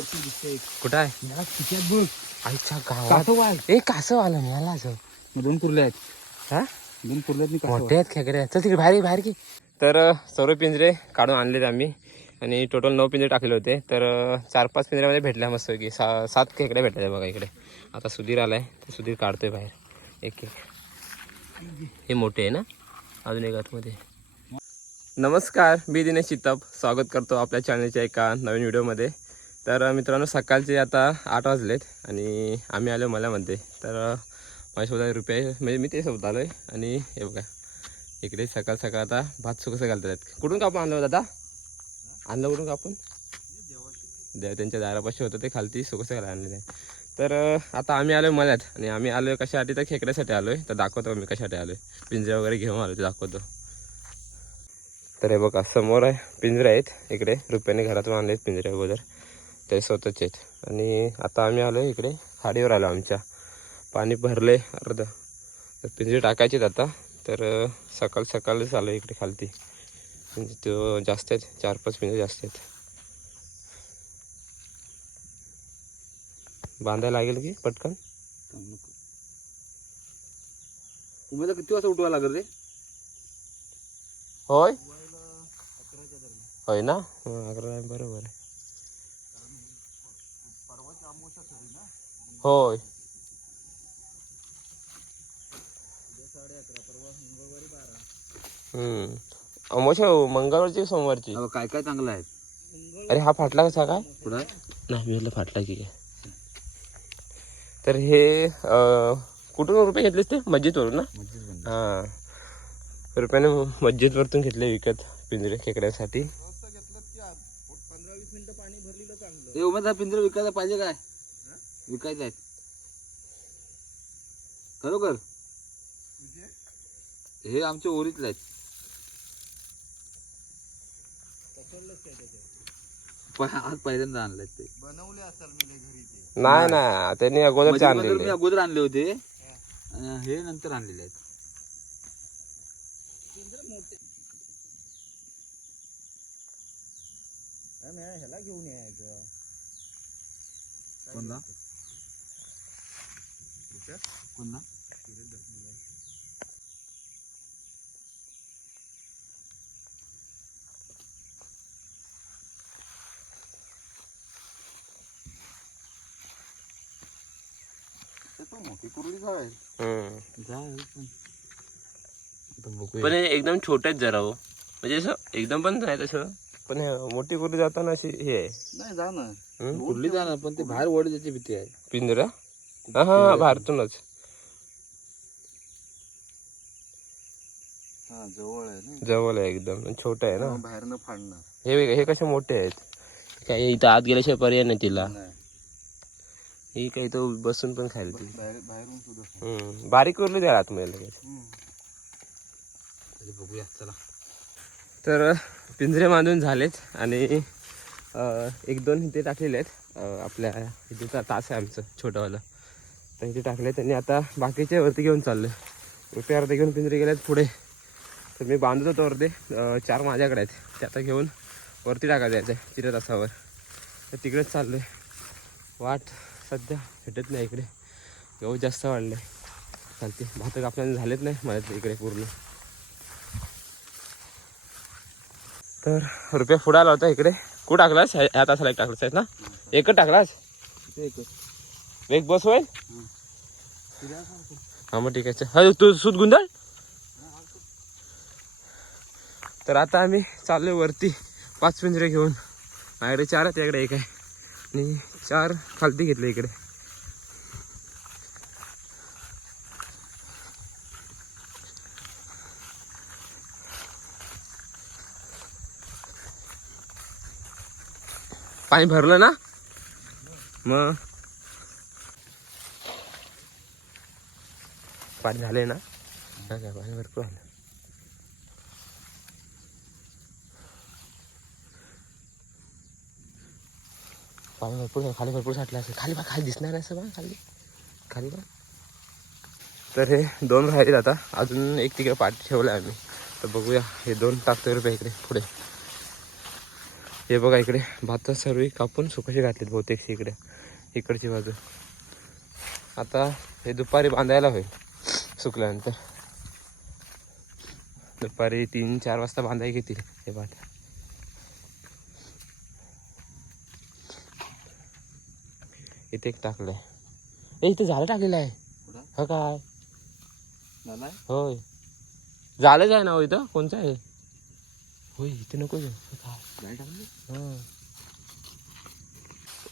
कुठं आहे? याला किती आहेत बघ. आईच्या गावात? ए कासव आलं मला असं मग दोन कुर्ले आहेत. हा? दोन कुर्ले आहेत आणि मोठे आहेत खेकडे चल तिकडे बाहेर ये, बाहेर की तर अ, सर्व पिंजरे काढून आणलेत आम्ही. आणि टोटल नऊ पिंजरे टाकले होते. तर अ, चार पाच पिंजऱ्यामध्ये भेटल्या मस्त की सा सात खेकडे भेटल्या बघा इकडे. आता सुधीर आलाय. तर सुधीर काढतोय बाहेर. एक एक. हे मोठे आहे ना? अजून एक आतमध्ये. नमस्कार. मी दिनेश चित्तप. स्वागत करतो आपल्या चॅनलच्या एका नवीन व्हिडिओमध्ये तर मित्रांनो सकाळचे आता आठ वाजलेत आणि आम्ही आलो मला म्हणते तर माझ्यासोबत रुपये. म्हणजे मी ते सोबत आलो आहे आणि हे बघा इकडे सकाळ सकाळ आता भात सुकसं घालतात. कुठून कापून आणलं होतं आता आणलं कुठून कापून? देव त्यांच्या दारापाशी होतं ते खालती सुकसं घालायला आणलेलं आहे. तर आता आम्ही आलो मल्यात. आणि आम्ही आलो आहे कशासाठी? तर खेकड्यासाठी आलो आहे तर दाखवतो मी कशासाठी आलो आहे पिंजरे वगैरे घेऊन आलो ते दाखवतो. तर हे बघा समोर आहे पिंजरे आहेत. इकडे रुपयाने घरातून आणले आहेत पिंजरे अगोदर. ते स्वतःचे आहेत. आणि आता आम्ही आलो इकडे खाडीवर आलो आमच्या. पाणी भरले अर्ध. तर पिंजरे टाकायचेत आता. तर सकाळ सकाळच आलो इकडे खालती. म्हणजे तो जास्त आहेत चार पाच पिंजरे जास्त आहेत. बांधायला लागेल की पटकन? तुम्हाला किती वाजता उठवा लागेल रे? होय? होय ना? अकरा बरोबर आहे. होय. हम्म. अमोशा मंगळवारची की सोमवारची? अहो, काय काय चांगलं आहे? अरे हा फाटला कसा काय? पुढं नाही मी फाटला की. काय तर हे अं, कुठून रुपये घेतलेस ते? मस्जिदवरून ना? हां. रुपयाने मस्जिदवरतून घेतले विकत पिंजरे खेकड्यासाठी. हे उमेद हा पिंजरा विकायला पाहिजे काय? विकायचा आहे. खरोखर? हे आमच्या ओरीतले आहेत पण आज पहिल्यांदा आणलेत ते. नाही ना त्यांनी मध्ये मध्ये मी अगोदर आणले होते. हे. नंतर आणलेले आहेत. ह्याला घेऊन यायचं. कोणता? बघूया. पण हे एकदम छोटेच जरा हो. म्हणजे असं एकदम पण नाही तसं. पण हे मोठी कुर्ली जाताना अशी हे आहे. नाही जा ना हम्म? कुरली जा ना पण ते बाहेर ओढ त्याची भीती आहे. पिंजरा? हा हा भारतूनच हा जवळ आहे ना. जवळ आहे एकदम. छोटं आहे ना. बाहेर न फाडणार. हे वेगळे हे कसे मोठे आहेत. काय इथं आत गेल्याशिवाय पर्याय नाही तिला. ही काही तो बसून पण खायला ती. बाहेरून सुद्धा. बारीक कुर्ली द्या आतमध्ये लगेच. तरी बघूया चला. तर पिंजरे बांधून झालेत आणि एक दोन इथे टाकलेले आहेत. आपल्या इथे ता- तास आहे आमचं छोटंवालं. तर इथे टाकले त्यांनी आता बाकीचे वरती घेऊन चालले. रुपये अर्धे घेऊन पिंजरे गेलेत पुढे. तर मी बांधत होतो अर्धे. चार माझ्याकडे आहेत. ते आता घेऊन वरती टाका द्यायचं आहे तिथे तासावर तर तिकडेच चाललो आहे वाट सध्या भेटत नाही इकडे. गहू जास्त वाढले. चालते. भात कापल्याने झालेत नाही मला इकडे पूर्ण. तर रुपया फुडाला होता इकडे. कुठं टाकलास? ह्या तासाला एक टाकलास आहेत ना? एकच टाकलास? एक बस होईल? हा. मग ठीक आहे. हा तू सूत गुंडाळ? तर आता आम्ही चाललोय वरती. पाच पिंजरे घेऊन. माझ्याकडे चार आहेत त्याकडे एक आहे. आणि चार खालती घेतले इकडे. पाणी भरलं ना? मग पाणी झालंय ना? पाणी? भरपूर आलं. पाणी भरपूर खाली भरपूर साठलं असेल. खाली बा खाली दिसणार नाही असं बा खाली. खाली बा. तर हे दोन राहिले आता. अजून एक तिकडे पाठ ठेवलं आम्ही. तर बघूया हे दोन टाकतोय रुपये इकडे पुढे. हे बघा इकडे भात सर्व कापून सुकशी घातलीत बहुतेक इकडे. इकडची बाजू आता हे दुपारी बांधायला होईल. सुकल्यानंतर. दुपारी तीन चार वाजता बांधाय घेतील हे भात इथे एक टाकलंय. ए इथे झालं टाकलेलं आहे? हा काय? होय. झालंच आहे ना हो इथं? कोणचं आहे? होय इथे नको जाऊ. हे काय? टाकली?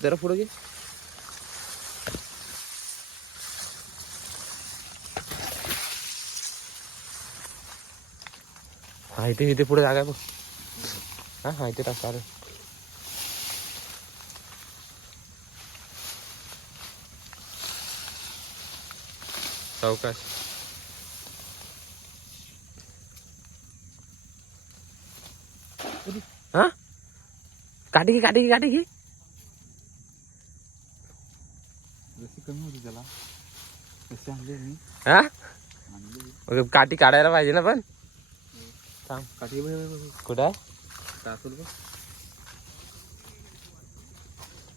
जरा पुढे घे. हा इथे इथे पुढे जागा आहे बघ. हा हा इथे टाक चालेल सावकाश. हा? काठी घे काठी घे काठी घे. जशी कमी होती त्याला हा? काठी काढायला पाहिजे ना पण? थांब काठी आहे असेल बघ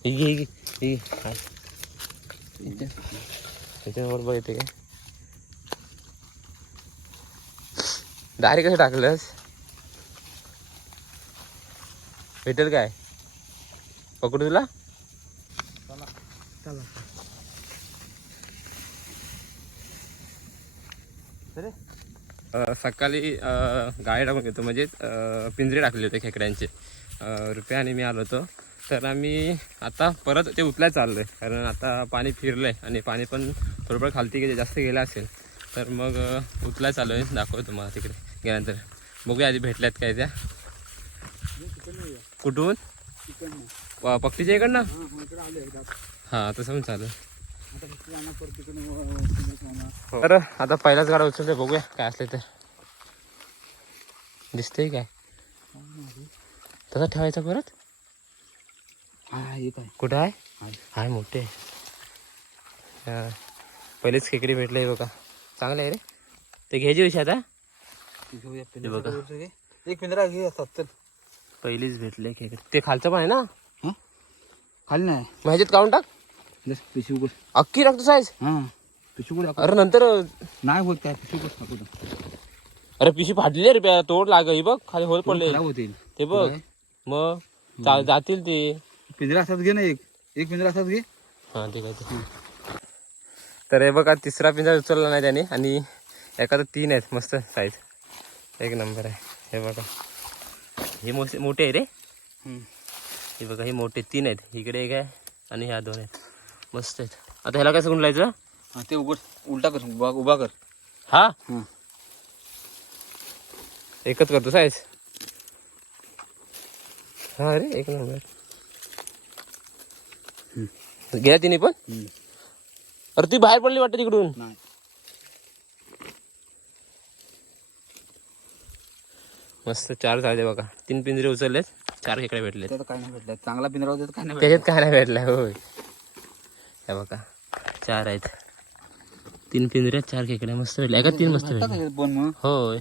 घे घे घे. इथे त्याच्यावर बघ येते काय डायरेक्ट कसं टाकलंस भेटेल काय पकडू तुला चला अ, सकाळी गाय टाकून घेतो. म्हणजे पिंजरे टाकले होते खेकड्यांचे. रुपया आणि मी आलो होतो. तर आम्ही आता परत ते उचलायला चाललो आहे कारण आता पाणी फिरलं आहे आणि पाणी पण थोडंफार खालती गेले जास्त गेलं असेल. तर मग अ, उचलायला चाललो आहे दाखवतो तुम्हाला तिकडे. गेल्यानंतर. बघूया आधी भेटल्यात काय त्या. कुठून? पक्षीच्या इकडनं? हां हां तसं पण चालेल तिकडे तर आता पहिलाच गाडा उचलते बघूया काय असले तर. दिसतंय काय? तसा ठेवायचा परत? हा कुठं आहे. हाय. मोठे. हा. पहिलेच खेकडी भेटले बघा. चांगलं आहे रे. ते घ्यायची विषय आता. हे बघा. एक घे असतात चल. पहिलीच भेटले खेकडी. ते खालचं पण आहे ना? हां? खाली नाही. ह्याच्यात काढून टाक. पिशवी अख्खी टाकतो साईज हां. पिशवी अरे नंतर नाही होत काय? पिशवी उघड टाकू अरे पिशी फाटली रे रुपया तोड लाग ही बघ खाली होल पडले. खराब होतील ते बघ काय? मग जातील ते. पिंजरा असाच घे ना एक. एक पिंजरा असाच घे. हा ठीक आहे ठीक आहे. तर हे बघा तिसरा पिंजरा उचलला नाही त्याने आणि एखादं तीन आहेत मस्त साईज एक नंबर आहे. हे बघा. हे मोठे मोठे आहे रे. हे बघा हे मोठे तीन आहेत. इकडे एक आहे आणि ह्या दोन आहेत. मस्त आहेत. आता ह्याला कसं गुंडलायचं हा ते उघड उलटा कर उभा उभा कर. हा? हां. एकच करतो साईज हा अरे एक नंबर घ्या तिने पण. अरे ती बाहेर पडली वाटतं तिकडून. नाही. मस्त चार झाले बघा. तीन पिंजरे उचललेत चार खेकडे भेटले काय नाही भेटलं. चांगला पिंजरा होता तर काय नाही त्याच्यात काय नाही भेटलं होय. हे बघा चार आहेत. तीन पिंजऱ्यात चार खेकडे मस्त भेटले. एका तीन मस्त भेटले. भेटलं पण मग. होय.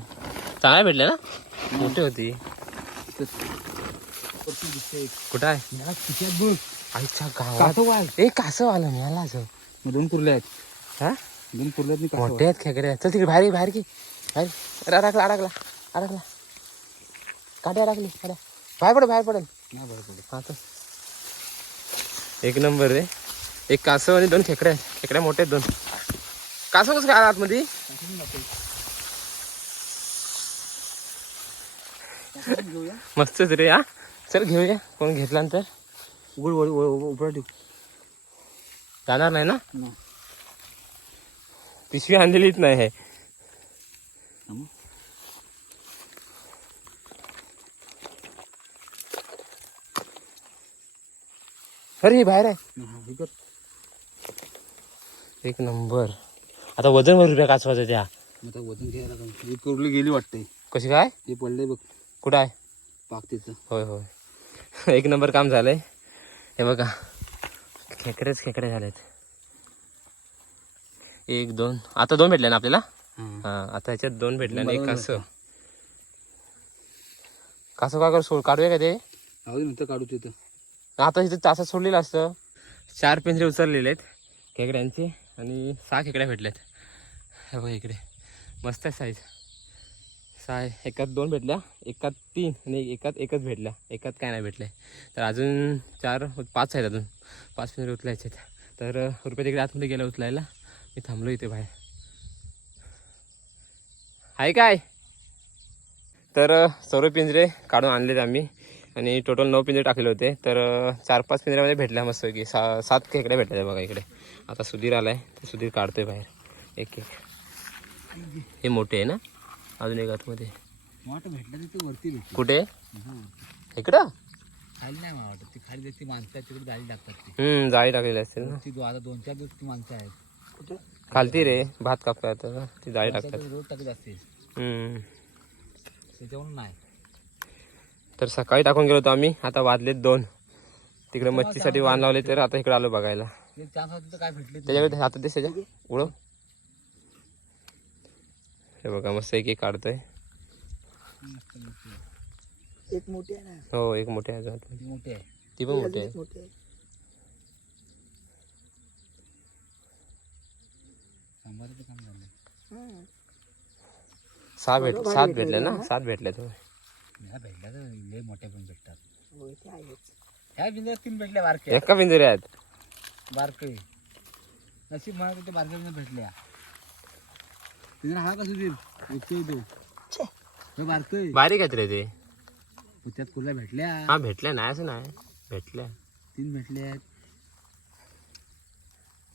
चांगल्या भेटले ना? मोठी होती. कुठं आहे? याला किती बघ. आईच्या गावात. कासव आहे ए कासव आलं मी आला असं मग दोन कुर्ले आहेत. हा? दोन कुर्ले आहेत मोठे आहेत खेकडे. चल तिकडे बाहेर ये, बाहेर की बाहेर अरे अडकला अडकला अडकला. काट्या अडकली काट्या बाहेर पडेल बाहेर पडेल. नाही बरं पडलं. हा तर एक नंबर रे. एक कासव आणि दोन खेकडे आहेत. खेकडे मोठे आहेत दोन. कासव कसं काय आला आतमध्ये? मस्तच रे हा? चल घेऊया कोण घेतल्यानंतर उघड उघड उघड ठेव. जाणार नाही ना. पिशवी आणलेलीच नाही आहे. अरे बाहेर आहे. एक नंबर. आता वजन भरू द्या कासवाचं त्या आता वजन घ्यायला. ही कुर्ली गेली वाटते कशी काय? हे पडले बघ. कुठं आहे? पाक तिचं होय होय. एक नंबर काम झालंय. हे बघा. खेकडेच खेकडे झालेत. एक दोन. आता दोन भेटले ना आपल्याला? हा. आता ह्याच्यात दोन भेटले आणि एक कासव. कासव काय करू सोड? काढूया का ते? नंतर काढू तिथं आता इथं तासात सोडलेलं असतं. चार पिंजरे उचललेले आहेत खेकड्यांचे आणि सहा खेकड्या भेटल्यात हे बघ इकडे. मस्त आहे साईज सहा एकात दोन भेटल्या एकात तीन आणि एकात एकच भेटल्या. एकात काय नाही भेटले. तर अजून चार पाच आहेत अजून. पाच पिंजरे उचलायचे आहेत. तर रुपये तिकडे आतमध्ये गेला उचलायला. मी थांबलो इथे बाहेर. आहे काय? तर सर्व पिंजरे काढून आणलेत आम्ही. आणि टोटल नऊ पिंजरे टाकले होते. तर चार पाच पिंजऱ्यामध्ये भेटल्या मस्त की सा सात खेकड्या भेटल्या बघा इकडे. आता सुधीर आला आहे तर सुधीर काढतोय बाहेर. एक एक. हे मोठे आहे ना? अजून एक आतमध्ये. वाटत भेटलं तिथे वरती भेटली कुठे? इकडं? खाली नाही मला वाटत. ती खाली ती माणसं आहेत तिकडे जाळी टाकतात ती. हम्म जाळी टाकलेली असेल ना. ती दो- आता दोन चार दिवस ती माणसं आहेत. खालती रे. भात कापतात आता. ती जाळी टाकतात. रोज टाकत असते. हम्म. त्याच्यावरून नाही. तर सकाळी टाकून गेलो होतो आम्ही. आता वाजलेत दोन. तिकडे मच्छीसाठी वाण लावले तर आता इकडे आलो बघायला. चान्स होते तर काय भेटले त्याच्याकडे हातात दिस त्याच्या उडव. हे बघा मस्त एक एक काढतोय एक मोठी आहे ना? हो एक मोठे आहे अजून. मोठी आहे ती पण मोठी आहे मोठी आहे सांबाराचं काम झालं सहा भेट सात भेटले ना? सात भेटले तो ह्या भेटल्या तर लय मोठ्या पण भेटतात ते ह्या बिंद्रात तीन भेटल्या एका आहेत बारके नशीब मला ते बारक्या भेटल्या तिथे हा तो हे बारीक आहेत रे ते. त्यात कुठल्या भेटल्या? हा भेटल्या नाही असं नाही. भेटल्या. तीन भेटल्या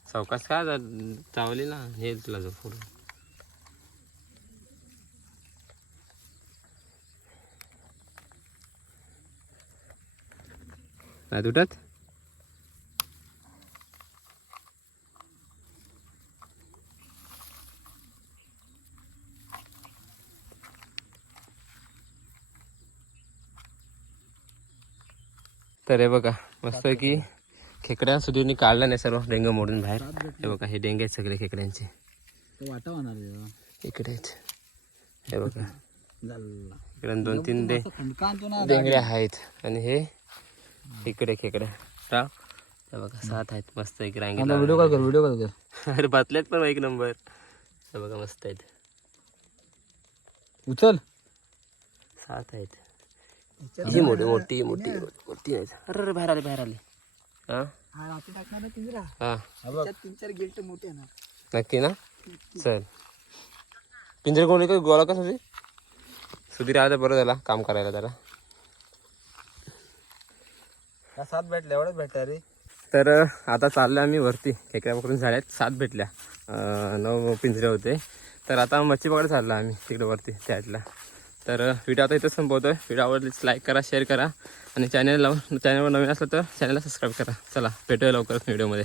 चौकास काय चावली ना? हे तुला जो पुढे नाही तुटत तर हे बघा मस्त आहे की खेकड्या सुधीरनी काढल्या नाही सर्व डेंग मोडून बाहेर. हे बघा हे डेंगे आहेत सगळे खेकड्यांचे. तो वाटा होणार इकडे आहेत. हे बघा. इकडे दोन तीन डे ना डेंगड्या आहेत. आणि हे इकडे खेकड्या. राव हे बघा सात आहेत. मस्त एक रांगेत व्हिडिओ कॉल कर व्हिडिओ कॉल कर. अरे बसल्यात पण एक नंबर. हे बघा मस्त आहेत. उचल. सात आहेत. ही मोठी मोठी मोठी मोठी आहेत अरे अरे बाहेर आले बाहेर आले. हा? हा हा. तीन चार मोठे ना. नक्की ना? चल. पिंजरे कोणी काही गोळा का सुधीर सुधीर आला बरं झाला काम करायला त्याला सात भेटल्या एवढ्याच भेटल्या रे. तर आता चाललो आम्ही वरती. खेकड्या पकडून झाल्यात सात भेटल्या. नऊ पिंजरे होते. तर आता मच्छी पकडायला चाललो आम्ही तिकडे वरती त्यातला तर व्हिडिओ आता इथंच आहे व्हिडिओ आवडलीच लाईक करा शेअर करा. आणि चॅनल लावून चॅनलवर नवीन असलं तर चॅनलला सबस्क्राईब करा. चला भेटूया लवकरच व्हिडिओमध्ये